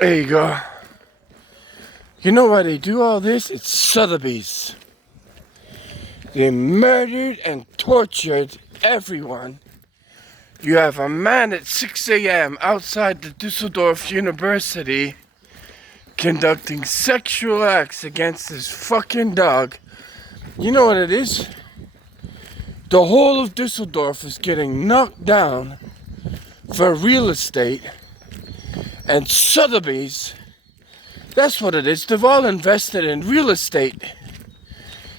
There you go. You know why they do all this? It's Sotheby's. They murdered and tortured everyone. You have a man at 6 a.m. outside the Dusseldorf University conducting sexual acts against his fucking dog. You know what it is? The whole of Dusseldorf is getting knocked down for real estate, and Sotheby's, that's what it is. They've all invested in real estate.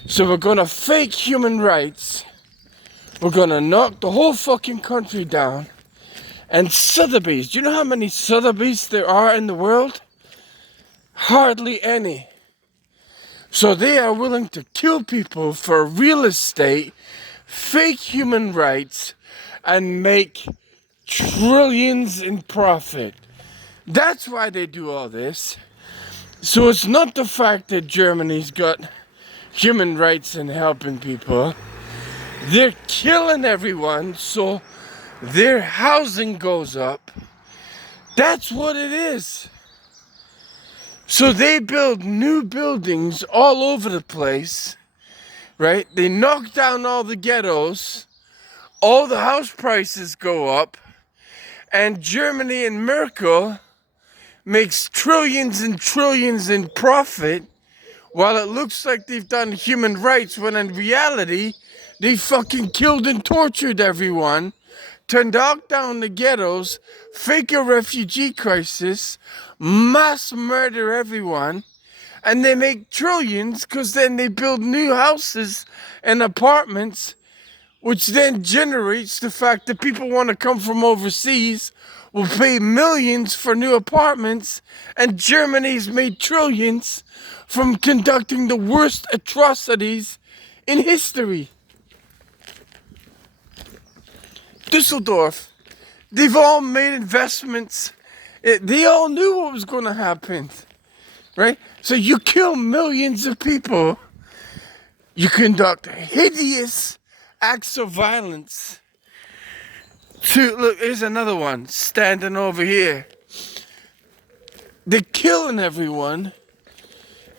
So we're gonna fake human rights. We're gonna knock the whole fucking country down. And Sotheby's, do you know how many Sotheby's there are in the world? Hardly any. So they are willing to kill people for real estate, fake human rights, and make trillions in profit. That's why they do all this. So it's not the fact that Germany's got human rights and helping people. They're killing everyone so their housing goes up. That's what it is. So they build new buildings all over the place, right? They knock down all the ghettos. All the house prices go up. And Germany and Merkel makes trillions and trillions in profit while it looks like they've done human rights, when in reality, they fucking killed and tortured everyone to knock down the ghettos, fake a refugee crisis, mass murder everyone, and they make trillions because then they build new houses and apartments, which then generates the fact that people want to come from overseas, will pay millions for new apartments, and Germany's made trillions from conducting the worst atrocities in history. Dusseldorf, they've all made investments. They all knew what was going to happen, right? So you kill millions of people. You conduct hideous acts of violence. Look, here's another one standing over here. They're killing everyone.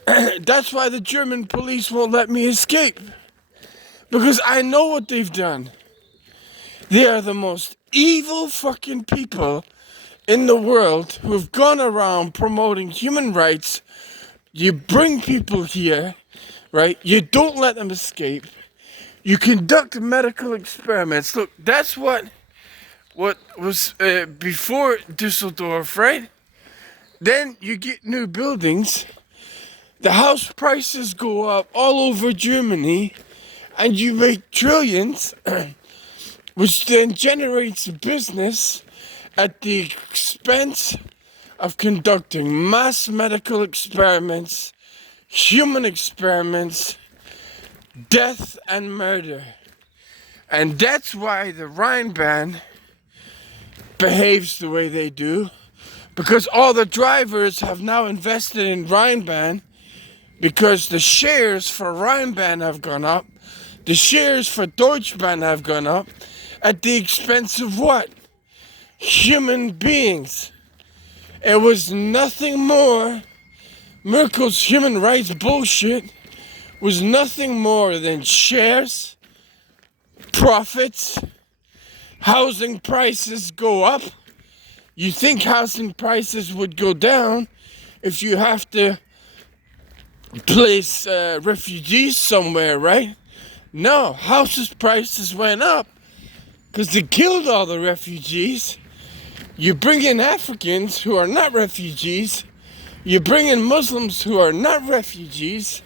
That's why the German police won't let me escape. Because I know what they've done. They are the most evil fucking people in the world who have gone around promoting human rights. You bring people here, right? You don't let them escape. You conduct medical experiments. Look, that's what was before Dusseldorf, right? Then you get new buildings. The house prices go up all over Germany, and you make trillions, which then generates business at the expense of conducting mass medical experiments, human experiments, death and murder. And that's why the Rheinbahn behaves the way they do, because all the drivers have now invested in Rheinbahn, because the shares for Rheinbahn have gone up, the shares for Deutschbahn have gone up, at the expense of what? Human beings. It was nothing more. Merkel's human rights bullshit was nothing more than shares, profits, housing prices go up. You think housing prices would go down if you have to place refugees somewhere, right? No, houses prices went up because they killed all the refugees. You bring in Africans who are not refugees. You bring in Muslims who are not refugees.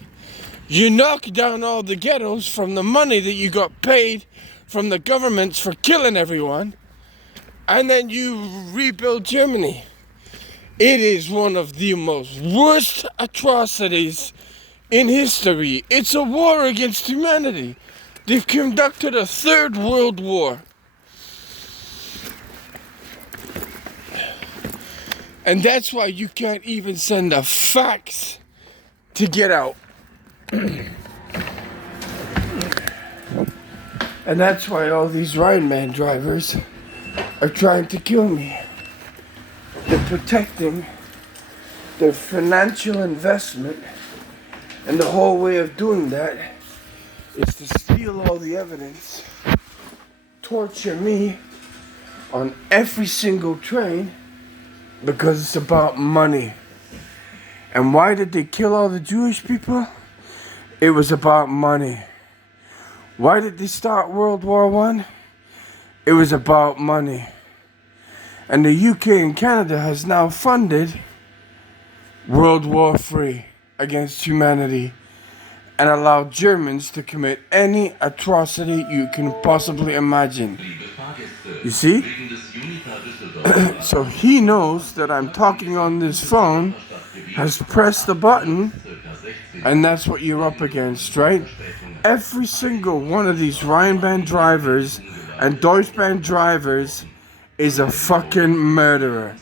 You knock down all the ghettos from the money that you got paid from the governments for killing everyone. And then you rebuild Germany. It is one of the most worst atrocities in history. It's a war against humanity. They've conducted a third world war. And that's why you can't even send a fax to get out. And that's why all these Rheinbahn drivers are trying to kill me. They're protecting their financial investment, and the whole way of doing that is to steal all the evidence, torture me on every single train because it's about money. And why did they kill all the Jewish people? It was about money. Why did they start World War I? It was about money. And the UK and Canada has now funded World War III against humanity and allowed Germans to commit any atrocity you can possibly imagine. You see? So he knows that I'm talking on this phone, has pressed the button, and that's what you're up against, right? Every single one of these Rheinbahn drivers and Deutschbahn drivers is a fucking murderer.